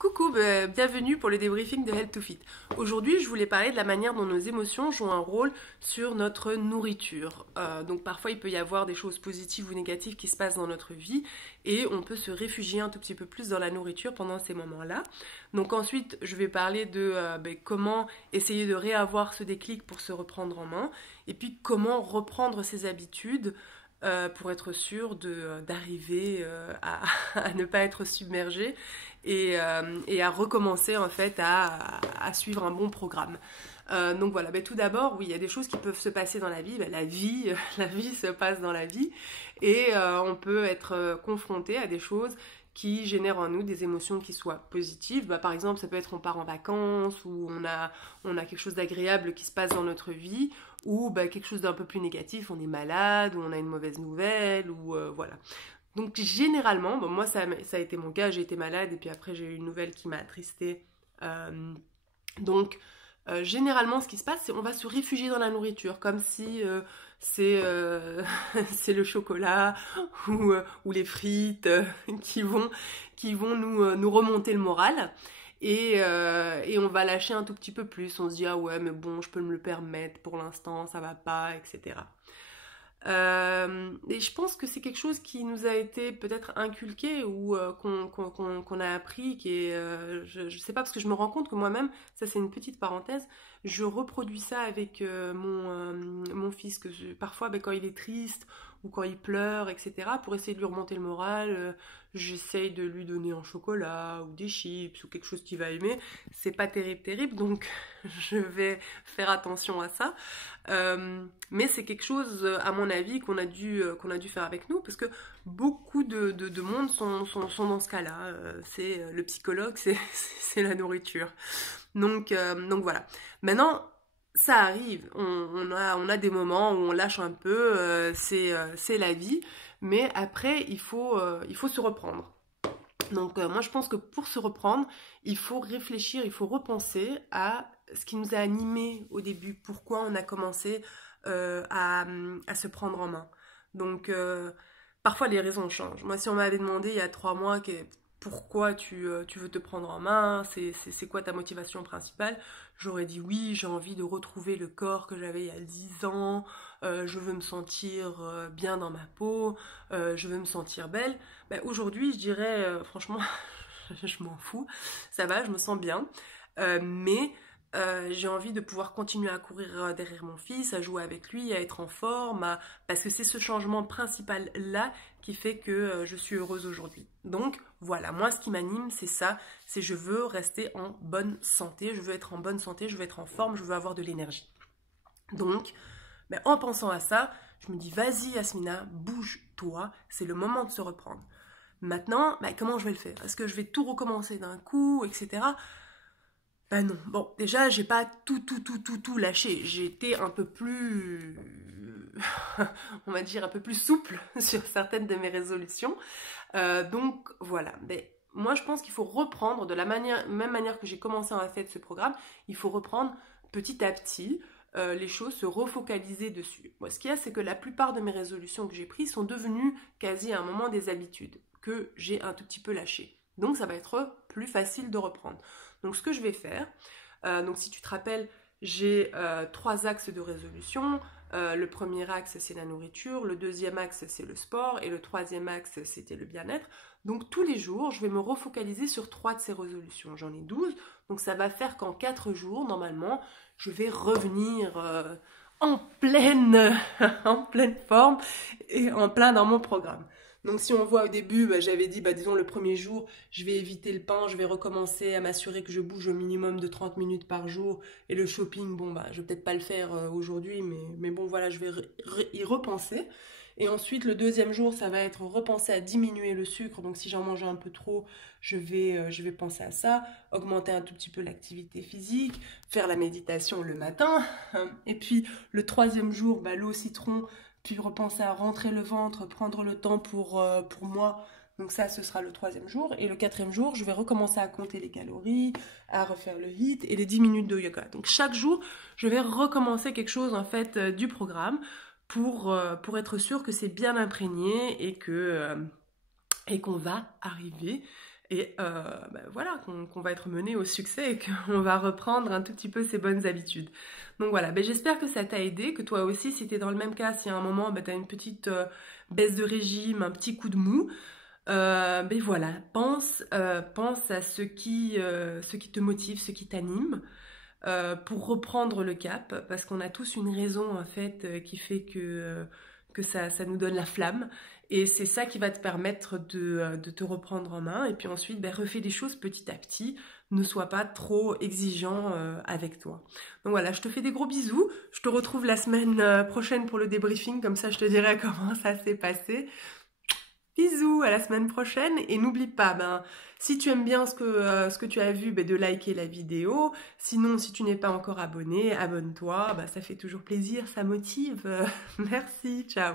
Coucou, bienvenue pour le débriefing de Health to Fit. Aujourd'hui, je voulais parler de la manière dont nos émotions jouent un rôle sur notre nourriture. Donc parfois, il peut y avoir des choses positives ou négatives qui se passent dans notre vie et on peut se réfugier un tout petit peu plus dans la nourriture pendant ces moments-là. Donc ensuite, je vais parler de comment essayer de réavoir ce déclic pour se reprendre en main et puis comment reprendre ses habitudes pour être sûr d'arriver à ne pas être submergé et à recommencer en fait à suivre un bon programme. Donc voilà, tout d'abord, oui, il y a des choses qui peuvent se passer dans la vie. La vie, la vie se passe dans la vie et on peut être confronté à des choses qui génèrent en nous des émotions qui soient positives. Par exemple, ça peut être on part en vacances ou on a quelque chose d'agréable qui se passe dans notre vie ou quelque chose d'un peu plus négatif, on est malade ou on a une mauvaise nouvelle ou voilà. Donc généralement, moi ça a été mon cas, j'ai été malade et puis après j'ai eu une nouvelle qui m'a attristée. Donc généralement ce qui se passe, c'est qu'on va se réfugier dans la nourriture, comme si c'est le chocolat ou les frites qui vont nous remonter le moral. Et on va lâcher un tout petit peu plus, on se dit ah ouais mais bon je peux me le permettre pour l'instant, ça va pas, etc. Et je pense que c'est quelque chose qui nous a été peut-être inculqué ou qu'on a appris, qui est, je sais pas parce que je me rends compte que moi-même, ça c'est une petite parenthèse, je reproduis ça avec mon fils, parfois quand il est triste ou quand il pleure, etc., pour essayer de lui remonter le moral, j'essaye de lui donner un chocolat ou des chips ou quelque chose qu'il va aimer. C'est pas terrible, donc je vais faire attention à ça. Mais c'est quelque chose, à mon avis, qu'on a dû faire avec nous, parce que beaucoup de monde sont dans ce cas-là. C'est le psychologue, c'est la nourriture. Donc voilà. Maintenant, ça arrive. On a des moments où on lâche un peu. C'est la vie. Mais après, il faut se reprendre. Donc moi, je pense que pour se reprendre, il faut réfléchir, il faut repenser à ce qui nous a animés au début, pourquoi on a commencé à se prendre en main. Donc parfois les raisons changent. Moi si on m'avait demandé il y a 3 mois pourquoi tu veux te prendre en main, c'est quoi ta motivation principale, j'aurais dit oui, j'ai envie de retrouver le corps que j'avais il y a 10 ans, je veux me sentir bien dans ma peau, je veux me sentir belle. Aujourd'hui je dirais franchement je m'en fous, ça va, je me sens bien, mais j'ai envie de pouvoir continuer à courir derrière mon fils, à jouer avec lui, à être en forme, parce que c'est ce changement principal-là qui fait que je suis heureuse aujourd'hui. Donc voilà, moi ce qui m'anime, c'est ça, c'est je veux rester en bonne santé, je veux être en bonne santé, je veux être en forme, je veux avoir de l'énergie. Donc, en pensant à ça, je me dis vas-y Yasmina, bouge-toi, c'est le moment de se reprendre. Maintenant, comment je vais le faire? Est-ce que je vais tout recommencer d'un coup, etc. Non. Bon, déjà, j'ai pas tout lâché. J'ai été un peu plus, on va dire, un peu plus souple sur certaines de mes résolutions. Donc, voilà. Moi, je pense qu'il faut reprendre de la même manière que j'ai commencé en fait ce programme. Il faut reprendre petit à petit les choses, se refocaliser dessus. Moi, ce qu'il y a, c'est que la plupart de mes résolutions que j'ai prises sont devenues quasi à un moment des habitudes que j'ai un tout petit peu lâchées. Donc, ça va être plus facile de reprendre. Donc ce que je vais faire, donc si tu te rappelles, j'ai 3 axes de résolution. Le premier axe c'est la nourriture, le deuxième axe c'est le sport et le troisième axe c'était le bien-être. Donc tous les jours, je vais me refocaliser sur 3 de ces résolutions. J'en ai 12, donc ça va faire qu'en 4 jours, normalement, je vais revenir en pleine forme et en plein dans mon programme. Donc si on voit au début, j'avais dit, disons le premier jour, je vais éviter le pain, je vais recommencer à m'assurer que je bouge au minimum de 30 minutes par jour. Et le shopping, je vais peut-être pas le faire aujourd'hui, mais bon voilà, je vais y repenser. Et ensuite, le deuxième jour, ça va être repenser à diminuer le sucre. Donc si j'en mangeais un peu trop, je vais penser à ça. Augmenter un tout petit peu l'activité physique, faire la méditation le matin. Et puis le troisième jour, l'eau au citron, puis repenser à rentrer le ventre, prendre le temps pour moi. Donc ça, ce sera le 3e jour. Et le 4e jour, je vais recommencer à compter les calories, à refaire le HIIT et les 10 minutes de yoga. Donc chaque jour, je vais recommencer quelque chose en fait du programme pour être sûr que c'est bien imprégné et qu'on va arriver et voilà, qu'on va être mené au succès et qu'on va reprendre un tout petit peu ses bonnes habitudes. Donc voilà, j'espère que ça t'a aidé, que toi aussi, si t'es dans le même cas, si à un moment, t'as une petite baisse de régime, un petit coup de mou, voilà, pense à ce qui te motive, ce qui t'anime, pour reprendre le cap, parce qu'on a tous une raison en fait qui fait que ça nous donne la flamme, et c'est ça qui va te permettre de te reprendre en main, et puis ensuite refais des choses petit à petit, ne sois pas trop exigeant avec toi. Donc voilà, je te fais des gros bisous, je te retrouve la semaine prochaine pour le débriefing, comme ça je te dirai comment ça s'est passé. Bisous, à la semaine prochaine, et n'oublie pas, si tu aimes bien ce que tu as vu, de liker la vidéo. Sinon, si tu n'es pas encore abonné, abonne-toi, ça fait toujours plaisir, ça motive. Merci, ciao.